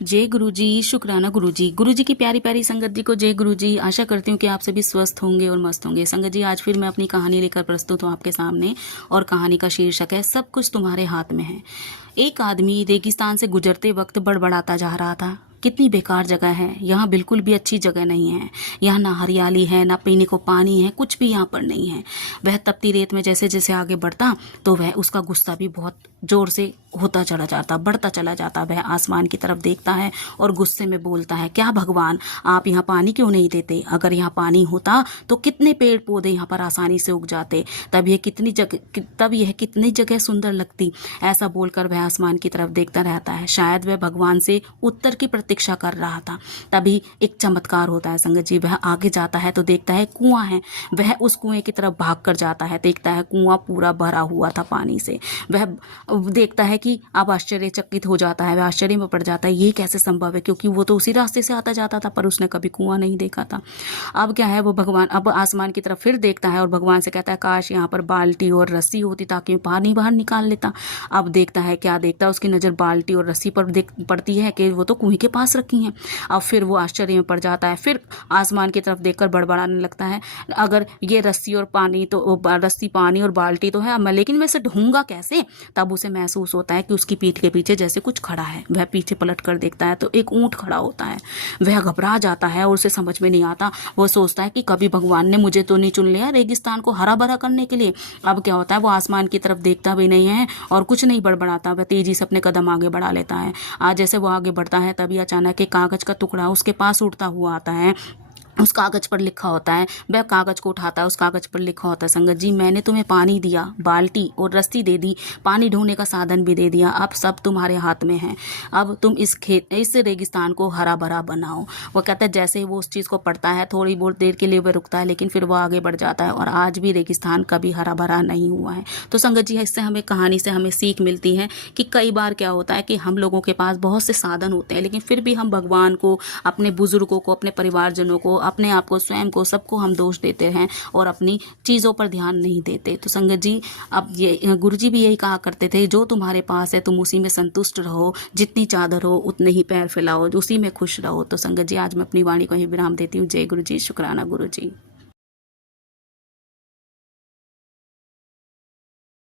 जय गुरु जी, शुक्राना गुरु जी। गुरु जी की प्यारी प्यारी संगत जी को जय गुरु जी। आशा करती हूँ कि आप सभी स्वस्थ होंगे और मस्त होंगे। संगत जी, आज फिर मैं अपनी कहानी लेकर प्रस्तुत हूँ आपके सामने और कहानी का शीर्षक है सब कुछ तुम्हारे हाथ में है। एक आदमी रेगिस्तान से गुजरते वक्त बड़बड़ाता जा रहा था, कितनी बेकार जगह है, यहाँ बिल्कुल भी अच्छी जगह नहीं है। यहाँ ना हरियाली है, ना पीने को पानी है, कुछ भी यहाँ पर नहीं है। वह तपती रेत में जैसे जैसे आगे बढ़ता तो वह उसका गुस्सा भी बहुत जोर से होता चला जाता, बढ़ता चला जाता। वह आसमान की तरफ देखता है और गुस्से में बोलता है, क्या भगवान, आप यहाँ पानी क्यों नहीं देते? अगर यहाँ पानी होता तो कितने पेड़ पौधे यहाँ पर आसानी से उग जाते, तब यह कितनी जगह सुंदर लगती। ऐसा बोलकर वह आसमान की तरफ देखता रहता है। शायद वह भगवान से उत्तर की प्रतीक्षा कर रहा था। तभी एक चमत्कार होता है संगत जी। वह आगे जाता है तो देखता है कुआं है। वह उस कुएं की तरफ भाग कर जाता है, देखता है कुआं पूरा भरा हुआ था पानी से। वह देखता है कि अब आश्चर्यचकित हो जाता है, वह आश्चर्य में पड़ जाता है, ये कैसे संभव है, क्योंकि वो तो उसी रास्ते से आता जाता था पर उसने कभी कुआं नहीं देखा था। अब क्या है, वो भगवान अब आसमान की तरफ फिर देखता है और भगवान से कहता है, काश यहाँ पर बाल्टी और रस्सी होती ताकि पानी बाहर निकाल लेता। अब देखता है, क्या देखता है, उसकी नज़र बाल्टी और रस्सी पर पड़ती है कि वो तो कुएं के पास रखी हैं। अब फिर वो आश्चर्य में पड़ जाता है, फिर आसमान की तरफ देखकर बड़बड़ाने लगता है, अगर ये रस्सी और पानी तो रस्सी पानी और बाल्टी तो है, लेकिन मैं इसे ढूंढूंगा कैसे? तब उसे महसूस होता है कि उसकी पीठ के पीछे जैसे कुछ खड़ा है। वह पीछे पलट कर देखता है तो एक ऊंट खड़ा होता है। वह घबरा जाता है और उसे समझ में नहीं आता। वो सोचता है कि कभी भगवान ने मुझे तो नहीं चुन लिया रेगिस्तान को हरा भरा करने के लिए। अब क्या होता है, वो आसमान की तरफ देखता भी नहीं है और कुछ नहीं बड़बड़ाता। वह तेजी से अपने कदम आगे बढ़ा लेता है। आज जैसे वो आगे बढ़ता है तभी अचानक एक कागज का टुकड़ा उसके पास उड़ता हुआ आता है। उस कागज पर लिखा होता है, वह कागज को उठाता है, उस कागज पर लिखा होता है, संगत जी, मैंने तुम्हें पानी दिया, बाल्टी और रस्सी दे दी, पानी ढूंढने का साधन भी दे दिया, अब सब तुम्हारे हाथ में है। अब तुम इस रेगिस्तान को हरा भरा बनाओ। वो कहता है, जैसे ही वो उस चीज़ को पढ़ता है थोड़ी बहुत देर के लिए वह रुकता है, लेकिन फिर वो आगे बढ़ जाता है और आज भी रेगिस्तान कभी हरा भरा नहीं हुआ है। तो संगत जी, इससे हमें कहानी से हमें सीख मिलती है कि कई बार क्या होता है कि हम लोगों के पास बहुत से साधन होते हैं, लेकिन फिर भी हम भगवान को, अपने बुजुर्गों को, अपने परिवारजनों को, अपने आप को, स्वयं को, सबको हम दोष देते हैं और अपनी चीज़ों पर ध्यान नहीं देते। तो संगत जी, अब ये गुरुजी भी यही कहा करते थे, जो तुम्हारे पास है तुम उसी में संतुष्ट रहो, जितनी चादर हो उतने ही पैर फैलाओ, उसी में खुश रहो। तो संगत जी, आज मैं अपनी वाणी को ही विराम देती हूँ। जय गुरु जी, शुक्राना गुरु जी।